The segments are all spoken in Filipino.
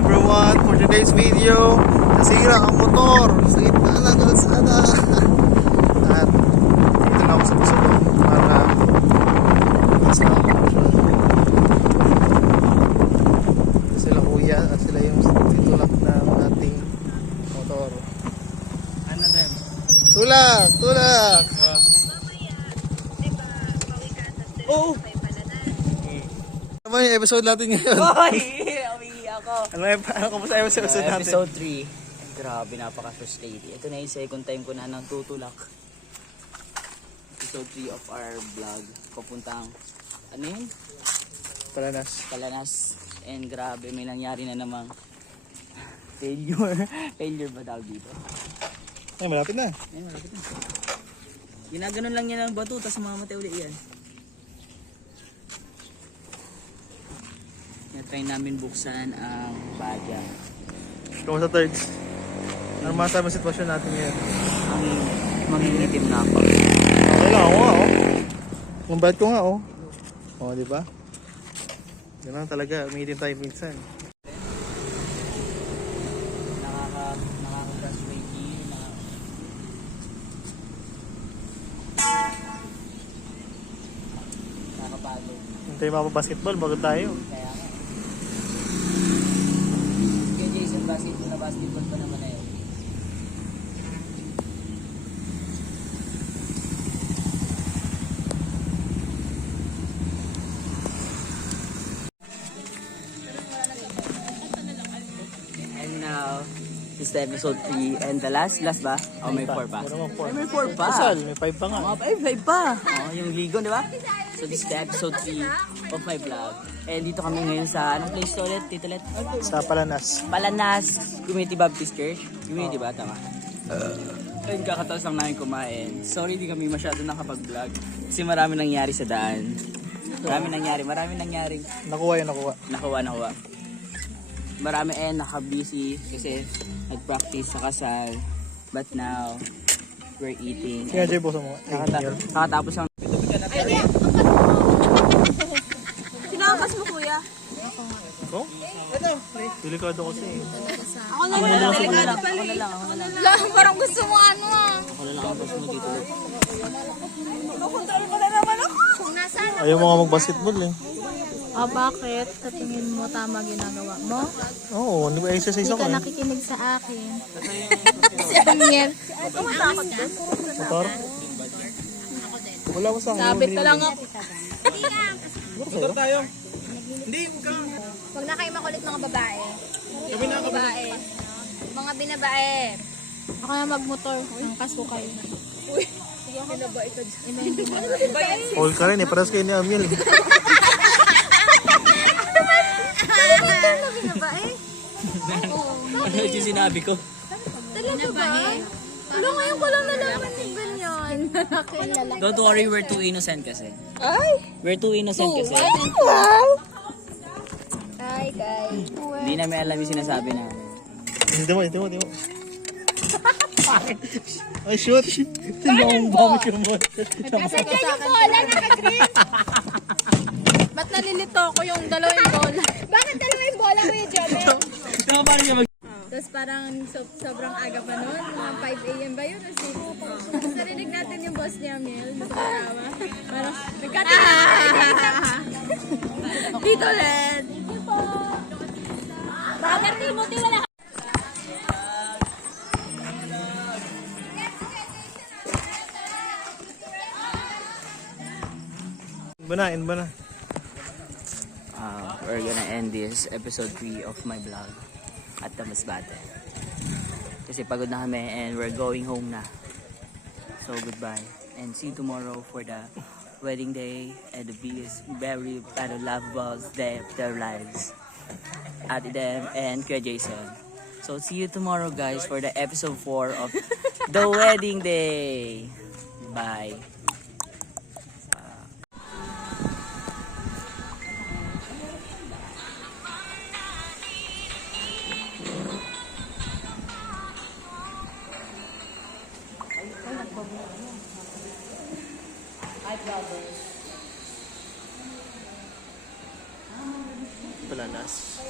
everyone, for today's video, nasira ang motor sa gitna ng kalsada. At dito na ako sa pasulong para sila kuya at sila yung titulak ng ating motor. Ano din? Tulak! Tulak! Oh! Ano yung episode natin ngayon? Hoy! Umihi ako. Ano ba sa episode natin? Episode 3. Grabe, napaka-frustrating. Ito na yung second time ko na nang tutulak. Episode 3 of our vlog. Papuntang, ano yun? Palanas. And grabe, may nangyari na namang failure. Failure ba tawag dito? Ay, malapit na. Ayun, malapit na. Ginaganon lang yan ng bato, tapos mamamatay ulit yan. Na-try namin buksan ang badya. Kamusta thirds? Ano masasabi ang sitwasyon natin ngayon? Ang mangingitim na ako. Okay lang ako nga oh. Ang bad ko nga oh. Oh, di ba? Ganun talaga, umiitim tayo minsan. Nakaka-frustrating. Nakakapagod. Hintay basketball bago tayo. Kaya nga. Kaya Jason, basketball pa naman na yun. And now, this is the episode 3 and the last ba? Oh, may 4 pa. Ay, may 4 pa. Kasal, may 5 pa nga. Ay, 5 pa. Oh, yung ligo, di ba? So this is the episode 3 of my vlog. And dito kami ngayon sa, anong place to ulit? Tito Let? Sa Palanas. Palanas Community Baptist Church. Community ba? Tama. And kakataos lang namin kumain. Sorry, di kami masyado nakapag-vlog. Kasi marami nangyari sa daan. Marami nangyari. Nakuha. Nakuha. Marami naka-busy kasi nag-practice sa kasal. But now, we're eating. Kaya Jay, bosa mo. Kakatapos ang... Sinakas mo kuya? Oh? Delikado kasi eh. Ako na lang. Delikado pala eh. Parang gusto mo ano ah. Ako na lang ang boss mo dito. Makontrol ko na naman ako. Kung nasaan Ayaw mo nga mag-basketball eh. Ah, bakit? Sa tingin mo tama ginagawa mo? Oo, hindi ba exercise Hindi ako ka eh. nakikinig sa akin. Si Amir. Tumatakot ka? Motor? Wala ko sa akin. Sabit na lang ako. Motor tayo. Huwag na kayo makulit mga babae. Mga babae. Mga binabae. Ako na magmotor. Ang kaso kayo. Uy, binabae ka dyan. All ka rin eh, paras kayo ni Amil. Binabae? Ano yung sinabi ko? Talaga ba? Wala ngayon ko lang nalaman yung ganyan. Don't worry, we're too innocent kasi. Ay! We're too innocent kasi. Hi, guys. Hindi namin alam yung sinasabi namin. Hindi mo. Ay, shoot! Tinong-bomb yung motor. Nasaan yan yung bola? Naka-green. Ba't nalilito ko yung dalawang bola? Bakit dalawa yung bola ko yung Jomel? Tama pa rin niya mag... Tapos parang sobrang aga pa nun. Mga 5 a.m. ba yun? Tapos narinig natin yung boss ni Amel. Nakakatawa. Parang nagkatingin. Dito ulit! Brother Timothy, wala ka. In ba na? We're gonna end this episode 3 of my vlog at the Masbate. Kasi pagod na kami and we're going home na. So goodbye and see you tomorrow for the wedding day and the biggest, very lovable day of their lives. Ate Dem and Kuya Jason. So see you tomorrow guys for the episode 4 of the wedding day. Bye. Palanas.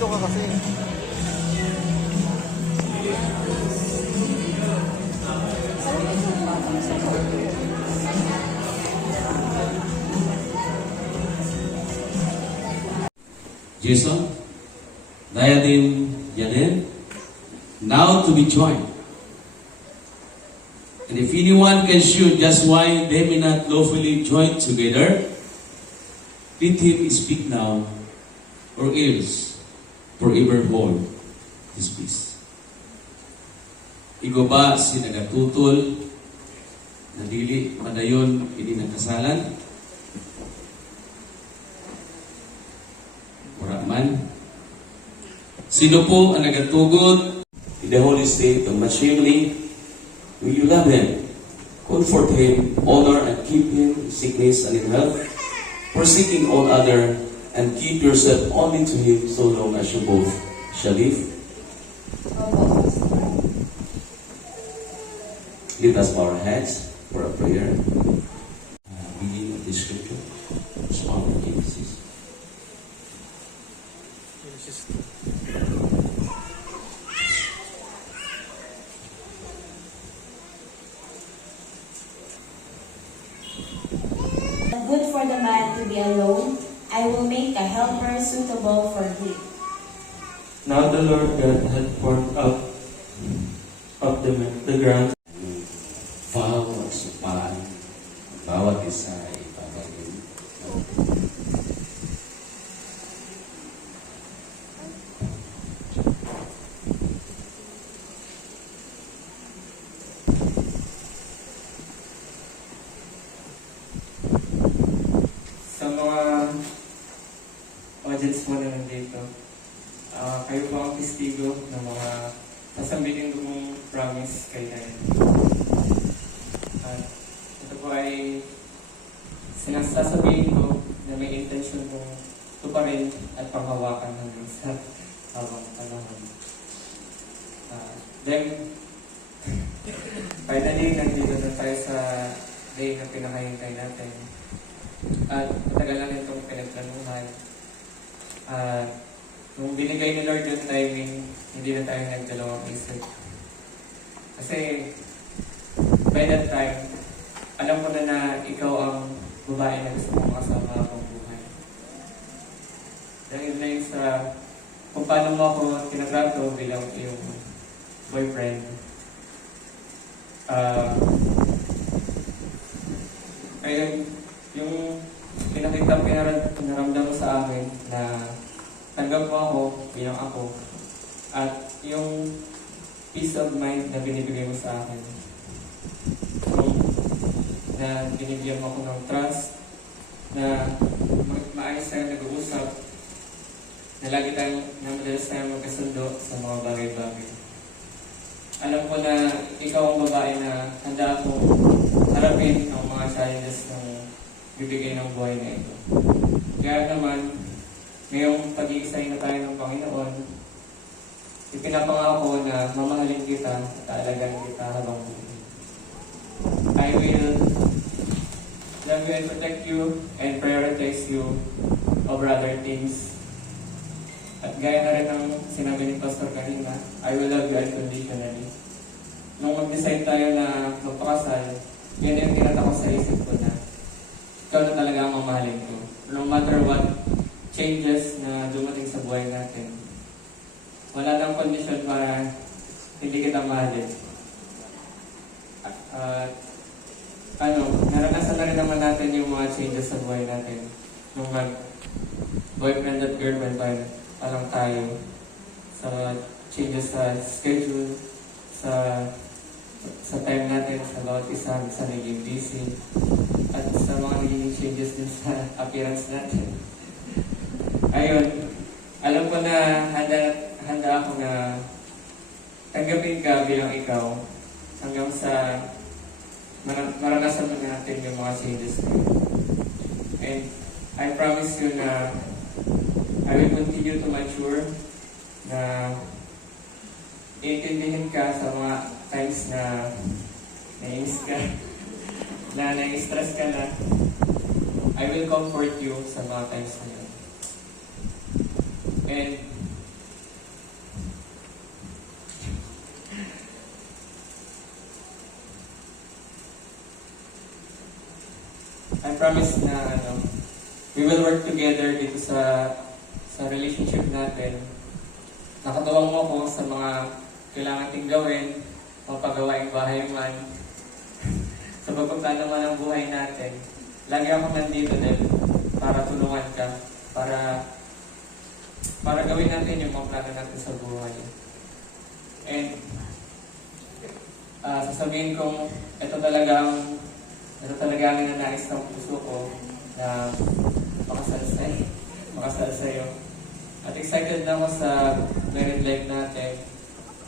Dito ka kasi. Jason, Diadem, Yanin, now to be joined. And if anyone can shoot just why they may not lawfully join together, let him speak now, or else forever hold his peace. Igo ba si nagatutol na dili madayon ini nagkasalan? Wala man. Sino po ang nagatugod in the Holy State of matrimony? Will you love him, comfort him, honor and keep him in sickness and in health, forsaking all other, and keep yourself only to him so long as you both shall live? Let us bow our heads for a prayer. Reading of the scripture. Respond to Genesis. Good for the man to be alone. I will make a helper suitable for him. Now the Lord God had formed up of the ground. Bawat supan, bawat isa ay babagin. Sa mga audience mo na nandito, kayo po ang testigo ng mga sasabihin kong promise kay Diane. At ito po ay sinasasabihin ko na may intention kong tuparin at panghawakan hanggang sa habang panahon. Then, finally, nandito na tayo sa day na pinakahintay natin. At matagal na itong pinagplanuhan. Nung binigay ni Lord yung timing, hindi na tayo nagdalawang isip. Kasi, by that time, alam ko na ikaw ang babae na gusto mong kasama akong buhay. Dahil na yun sa kung paano mo ako tinatrato bilang iyong boyfriend. Ayun, yung pinaramdam mo sa akin na tanggap mo ako bilang ako at yung peace of mind na binibigay mo sa akin. Na binibigyan mo ako ng trust na maayos tayo nag-uusap na lagi tayong na madalas tayong magkasundo sa mga bagay-bagay. Alam ko na ikaw ang babae na handa akong harapin ang mga challenges ng bibigay ng buhay na ito. Kaya naman, ngayong pag-iisay na tayo ng Panginoon, ipinapangako na mamahalin kita at aalagaan kita habang buhay. I will love you and protect you and prioritize you over other things. At gaya na rin ng sinabi ni Pastor kanina, I will love you unconditionally. Nung mag-decide tayo na magpakasal, yun yung tinatakot sa isip ko na ikaw na talaga ang mamahalin ko. No matter what changes na dumating sa buhay natin, wala nang kondisyon para hindi kita mahalin. Naranasan na rin naman natin yung mga changes sa buhay natin. Nung boyfriend at girlfriend pa lang tayo, sa changes sa schedule, sa time natin, sa bawat isa, sa naging busy, at sa mga naging changes din sa appearance natin. Ayun, alam ko na handa ako na tanggapin ka bilang ikaw hanggang sa maranasan mo natin yung mga changes na yun. And I promise you na I will continue to mature, na iintindihin ka sa mga times na nainis ka, na nai-stress ka na. I will comfort you sa mga times na yun. And promise na we will work together dito sa relationship natin. Nakatuwang mo ko sa mga kailangan ting gawin, mapagawaing bahay man, sa pagpaplano man ng buhay natin. Lagi ako nandito din para tulungan ka, para gawin natin yung mga plano natin sa buhay. And sasabihin kong ito talaga ang ninanais ng puso ko na makasal sa'yo. At excited na ako sa married life natin.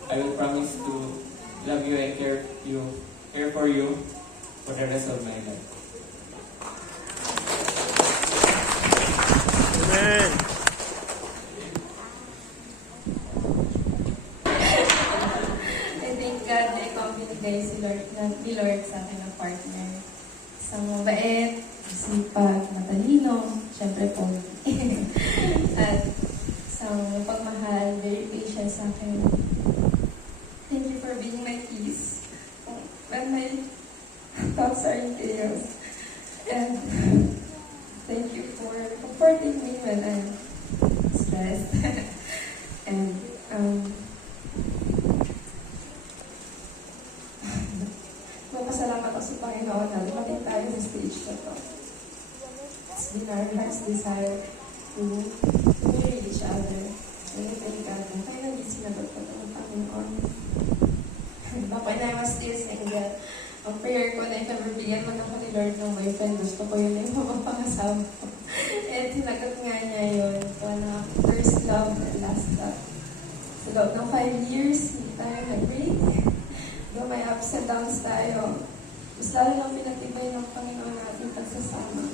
I will promise to love you and care for you for the rest of my life. Amen. I thank God na ipamibigay ni Lord sa akin ng partner. Isang mabait, sipag, matalino, syempre po. At isang pagmahal, very patient sa akin. Thank you for being my peace when my thoughts are in chaos. And thank you for comforting me when I'm stressed. And magpasalamat ako sa Panginoon na dumating tayo sa stage na to. It's been our heart's desire to marry each other. And thank God na finally sinagot ko ito ng Panginoon. Back when I was still single, ang prayer ko na if ever bigyan man ako ni Lord ng boyfriend, gusto ko yun yung mapapangasawa ko. And sinagot nga niya yun. Ito na first love and last love. Sa loob ng 5 years, hindi tayo nag-break. Though may ups and downs tayo, mas lalo lang pinatibay ng Panginoon natin pagsasama.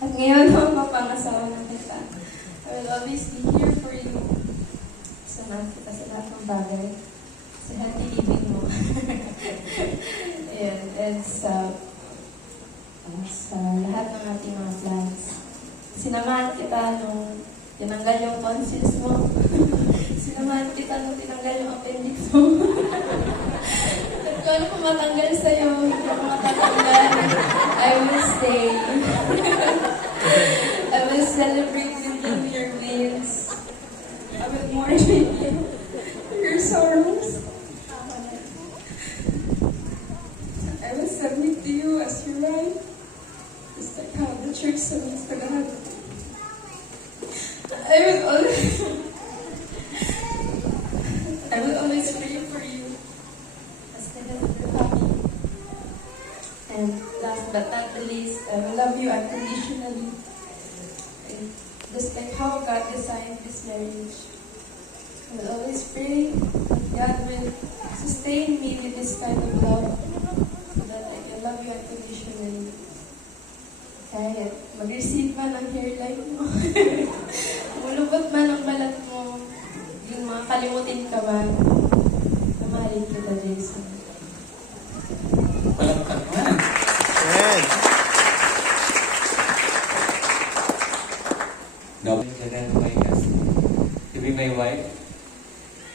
At ngayon, mapangasawa na kita. I will always be here for you. Samahan kita sa lahat ng bagay. Sa healthy living mo. and sa lahat ng ating mga plans. Sinamahan kita nung tinanggal yung tonsils mo. Sinamahan kita nung tinanggal yung appendix mo. At kung ano kung matanggal sa'yo, hindi ako matatanggal. I will stay. I will celebrate with you your wins. I will mourn with you your sorrows. I will submit to you as your right. Just like how the church submits to God. I will always pray for you as the head of the family. And last but not the least, I will love you unconditionally. And just like how God designed this marriage. I will always pray that God will sustain me with this kind of love so that I can love you unconditionally. Kahit mag-receive man ang hairline mo, mulubot man ang balat mo, yung mga kalimutin ka man, mamahalin kita, Jason. Walang katman. Amen. Now, To be my wife,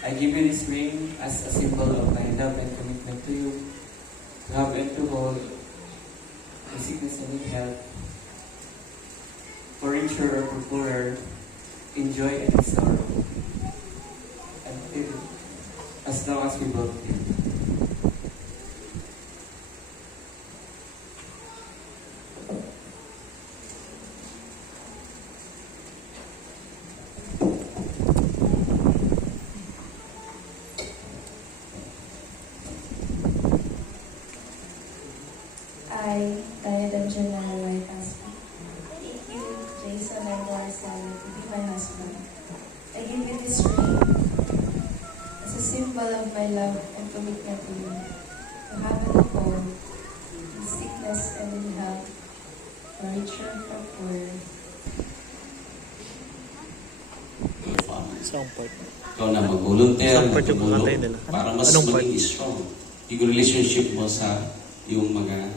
I give you this ring as a symbol of my love and commitment to you, to have and to hold, in sickness and in health, for richer or for poorer, in joy and in sorrow, until as long as we both live. I, Diadem General White Husband. Thank you, Jason and Marcel, to be my husband. I give you this ring as a symbol of my love and commitment to you, to have and to hold, in sickness and in health, for richer and for poorer. Saan part? ikaw na mag-volunteer, Saan part yung matulog, kakantay nila? para mas Anong part? maging strong yung relationship mo sa yung mga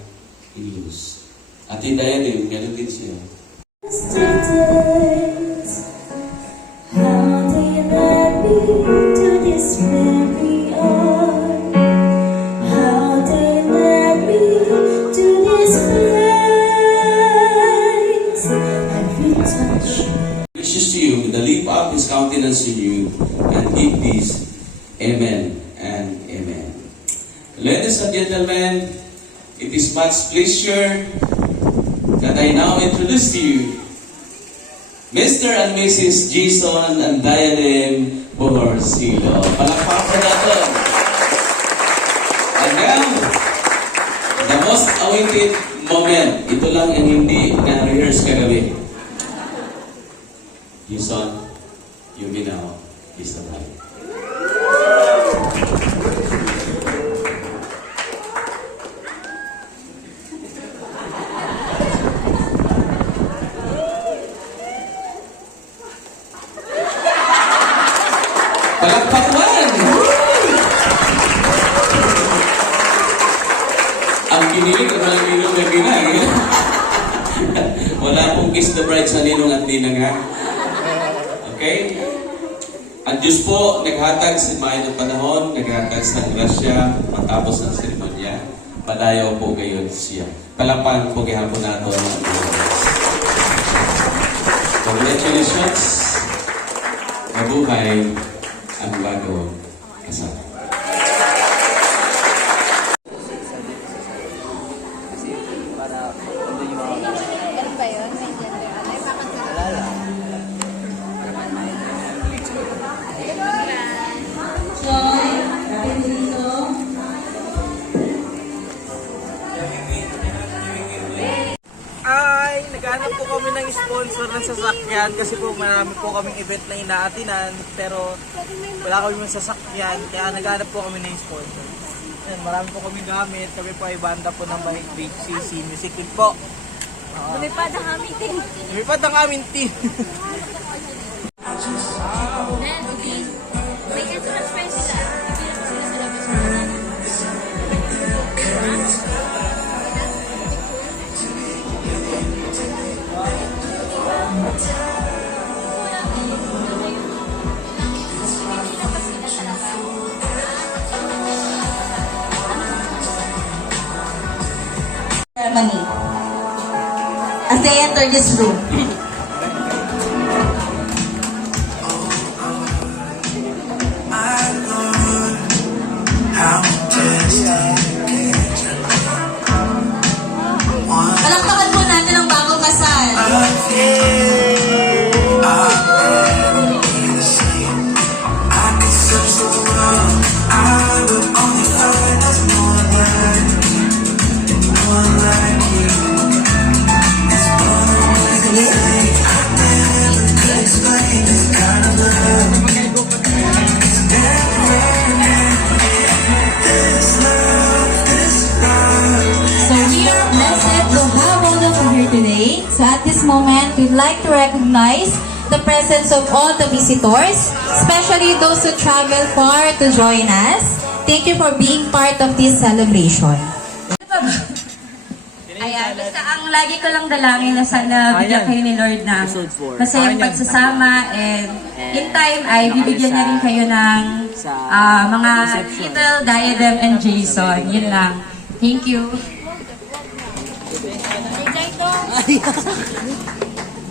in-laws. At yung Diadem, gano'n din siya. How they led me to this very hour. How they led me to this place. Amen and amen. Ladies and gentlemen, it is much pleasure that I now introduce to you Mr. and Mrs. Jason and Diadem Bohorsilo. Palakpakan natin. And now, the most awaited moment. Ito lang ang hindi na-rehearse kagabi. Jason, you may now kiss the bride. Palakpakan! Ang kinilig at walang ninong na ginag. Wala pong kiss the bride sa ninong at ninang ha. Okay? Ang Diyos po naghatag sa maayos ng panahon, naghatag sa grasya, matapos ng seremonya. Palayaw po gayon siya. Palakpakan po gihapon nato ang Diyos. Congratulations! Mabuhay ang bago kasal. Kasi para doon yung mga... Ganun ba yun? May gender. Ay, bakit ka? Wala lang. Ay, naghanap po kami ng sponsor ng sasakyan kasi po marami po kaming event na inaatinan pero wala kami ng sasakyan kaya naghanap po kami ng sponsor. Ayan, marami po kami gamit. Kami po ay banda po ng BCC Music Week po. Lumipad ang aming team. Lumipad ang aming team. May entrance fee sila. Ceremony. As they enter this room. Palakpakan po natin ang bagong kasal. So we are blessed to have all of you here today. So at this moment, we'd like to recognize the presence of all the visitors, especially those who travel far to join us. Thank you for being part of this celebration. Ayan, basta ang lagi ko lang dalangin na sana bigyan kayo ni Lord ng Episode 4. masayang pagsasama and in time ay bibigyan na rin kayo ng mga little Diadem and Jason. Yun lang. Thank you.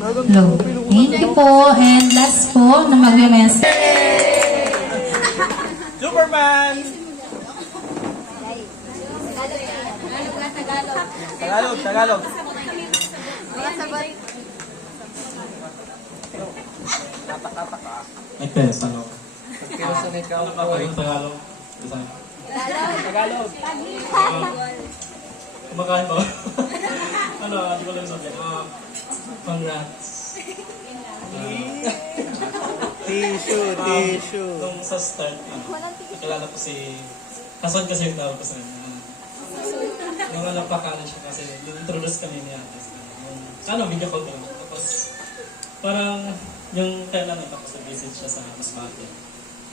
Hello. Thank you po. And last po na mag-message. Superman! Tagalog. Nagtest, ano? Ano ka ba yung Tagalog? Tagalog. Kumakain ba? Ano, hindi ko lang sabihin. Congrats. Tissue. Nung sa start, nakilala ko si... Hasan kasi yung tawag ko sa kanya. Nung napakalan siya kasi, introduce kami niya. Sana video call ko lang. Tapos, parang yung time na tapos nag-visit siya sa Masbate.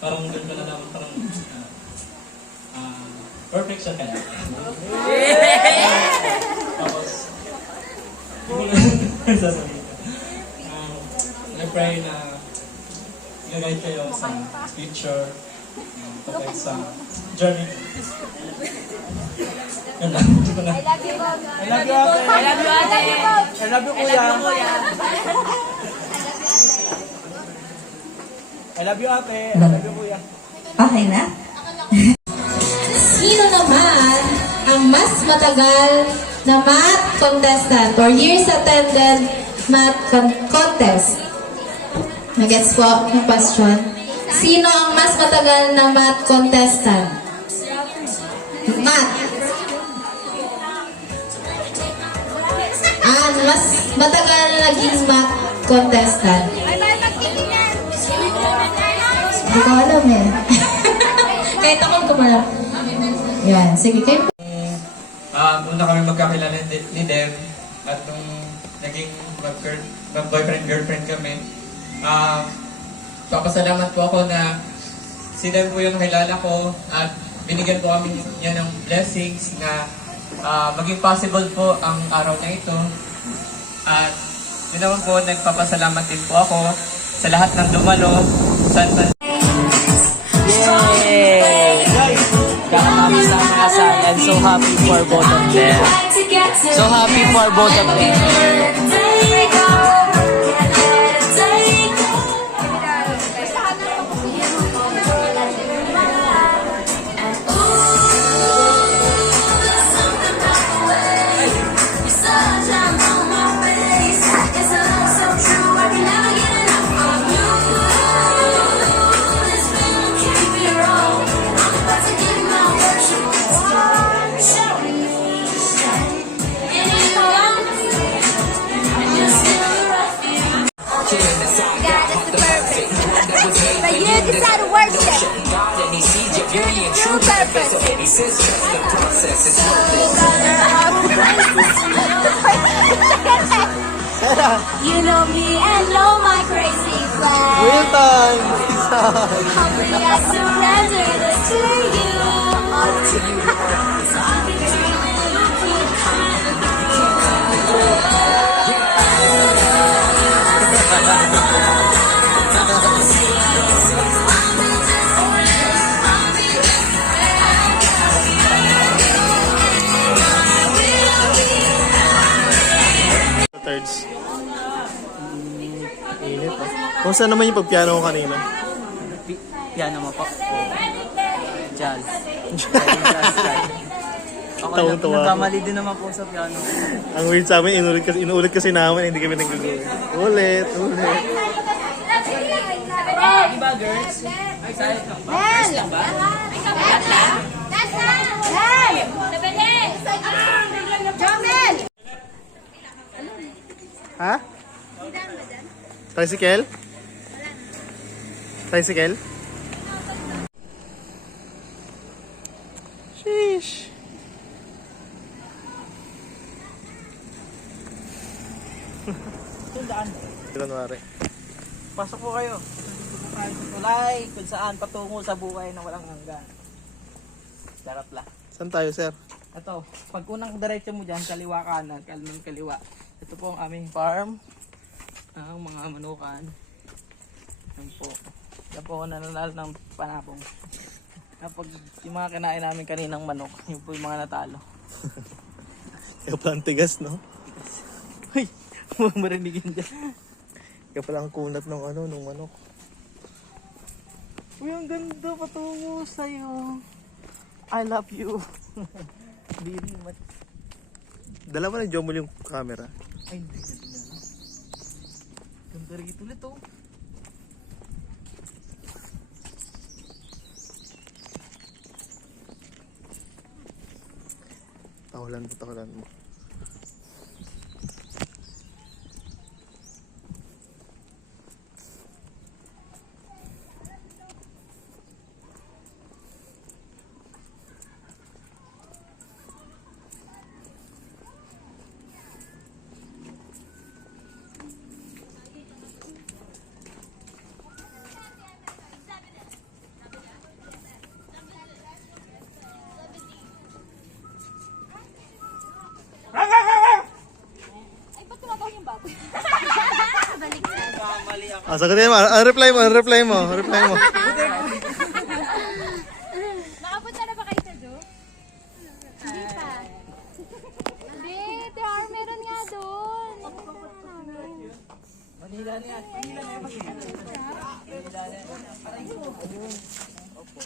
Parang doon ko na naman parang perfect siya kaya. Tapos, hindi ko lang sasabihin. Nag-pray na gagawin kayo sa future, kapag sa journey. Yan lang. I love you, Bob. I love you, ate. I love you, ate. I love you, kuya. I love you, ate. I love you, kuya. Okay na? Sino naman ang mas matagal na math contestant or years attended math contest? Nagets po yung question? Sino ang mas matagal na math contestant? Math. Mas matagal na naging math contestant. Hindi ko alam eh. Kahit ako gumanap. Yan, sige kayo. Una kami magkakilala ni Dev at nung naging mag-boyfriend-girlfriend kami, papasalamat po ako na si Dev po yung nakilala ko at binigyan po kami niya ng blessings na maging possible po ang araw na ito. At yun naman po, nagpapasalamat din po ako sa lahat ng dumalo. Yay! Kakatapos na mga kasal. I'm so happy for both of them. So happy for both of them. You know me and know my crazy plan. Wilton! Humbly I surrender this to you. So I'll be Thirds. Init ah. Kung saan naman yung pagpiano ko kanina? Piano mo po. Jazz. Ako Tawang-tawa ako. nagkamali din naman po sa piano. Ang weird sa amin, inuulit kasi namin, hindi kami nag-gagawin. Ulit. Diba girls? Ay, sayang lang ba? Girls lang ba? Jomel! Ha? Tricycle? Tricycle? Sheesh. January. Pasok po kayo. Tulay, kung saan patungo sa buhay na walang hanggan. Sarap la. Saan tayo, sir? Ito, pag unang diretso mo dyan, kaliwa kanan, kalming kaliwa. Ito po ang aming farm. Ang mga manukan. Yan po. Yan po ako nananalo ng panapong. Kapag yung mga kinain namin kaninang manok, yun po yung mga natalo. Kaya pala ang tigas, no? Uy, huwag marinigin dyan. Kaya pala ang kunat ng ano, nung manok. Uy, ang ganda patungo sa'yo. I love you. Very much. Dala mo na Jomol yung camera. Ay, hindi na dinala. Ganda rito ulit oh. Tahulan mo. Sagutin mo. Reply mo. Nakapunta na ba kayo sa zoo? Hindi pa. Hindi, meron nga doon. Manila na yan.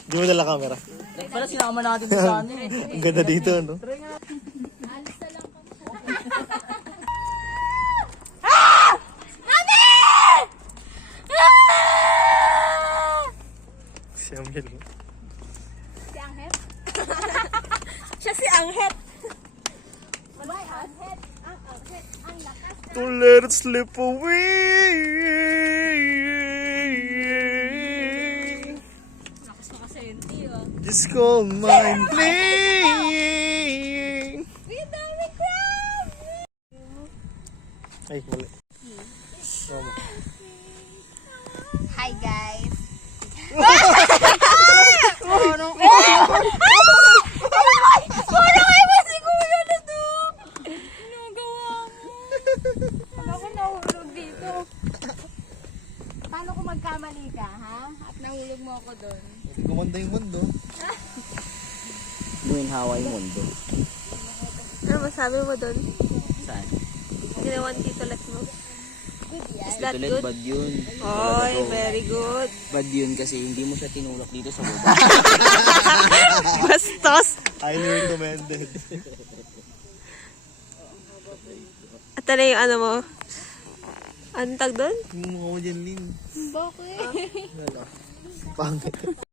Di mo dala camera. Pala sinama natin sa ano eh. Ang ganda dito, no? Si Amel. Si Anghet? Siya si Anghet. Why Anghet? Ang Anghet. Ang lakas. To let it slip away. Lakas mo kasi yun, Tio. Just call mine playing. Uy, dami crab! Ay, mali. Mama. Hi, guys. Parang kayo ba si Kuya na to? Ginagawa mo. Ano ko nahulog dito? Paano kung magkamali ka, ha? At nahulog mo ako doon? Gumanda yung mundo. Gawing Hawaii mundo. Ano masabi mo doon? Saan? Ginawan Tito Let mo. Is that Ito good? bad yun. Oy, very good. Bad yun kasi hindi mo siya tinulak dito sa baba. Bastos. Highly recommended. At ano yung ano mo? Anong tag doon? Yung mukha mo dyan, Lin. Bakit? Wala. Pangit.